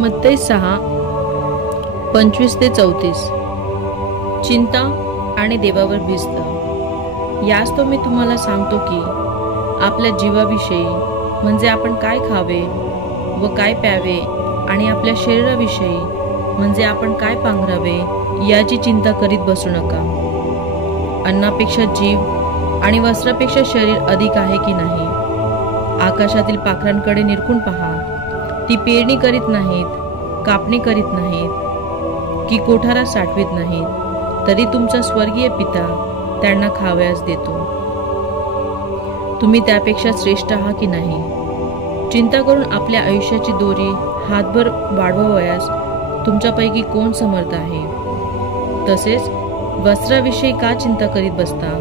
मत्तई 6 25 ते 34. चिंता आणि देवावर भिजता. यास तो मी तुम्हाला सांगतो की आपल्या जीवाविषयी म्हणजे आपण काय खावे व काय प्यावे आणि आपल्या शरीराविषयी म्हणजे आपण काय पांघरावे याची चिंता करीत बसू नका. अन्नापेक्षा जीव आणि वस्त्रापेक्षा शरीर अधिक आहे की नाही. आकाशातील पाखरांकडे निरखून पहा. ती पेरणी करीत नाहीत, कापणी करीत नाहीत की कोठारात साठवीत नाहीत, तरी तुमचा स्वर्गीय पिता त्यांना खावयास देतो. तुम्ही त्यापेक्षा श्रेष्ठ आहात की नाही. चिंता करून आपल्या आयुष्याची दोरी हातभर वाढवावयास तुमच्यापैकी कोण समर्थ आहे. तसेच वस्त्राविषयी का चिंता करीत बसता.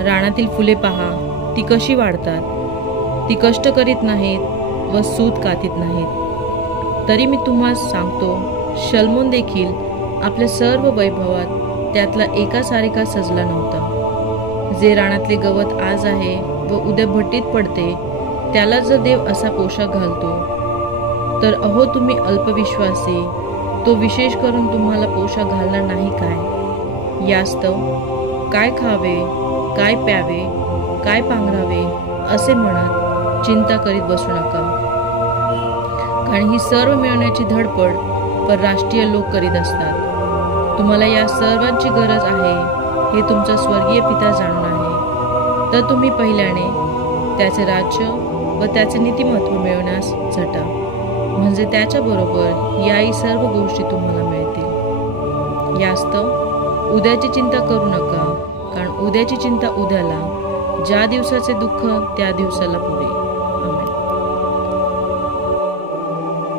रानातील फुले पहा, ती कशी वाढतात. ती कष्ट करीत नाहीत व सूत कातीत नाहीत. तरी मी तुम्हाला सांगतो, शल्मोन देखील आपल्या सर्व वैभवात त्यातला एका सारखा सजला नव्हता. जे रानातले गवत आज आहे व उद्या भट्टीत पडते, त्याला जर देव असा पोशाख घालतो, तर अहो तुम्ही अल्पविश्वासी, तो विशेष करून तुम्हाला पोशाख घालणार नाही काय. यास्तव काय खावे, काय प्यावे, काय पांघरावे असे म्हणत चिंता करीत बसू नका. कारण ही सर्व मिळवण्याची धडपड परराष्ट्रीय लोक करीत असतात. तुम्हाला या सर्वांची गरज आहे हे तुमचा स्वर्गीय पिता जाणून आहे. तर तुम्ही पहिल्याने त्याचे राज्य व त्याचे नीतिमत्व मिळवण्यास झटा, म्हणजे त्याच्याबरोबर याही सर्व गोष्टी तुम्हाला मिळतील. यास्तव उद्याची चिंता करू नका, कारण उद्याची चिंता उद्याला, ज्या दिवसाचे दुःख त्या दिवसाला पुरे.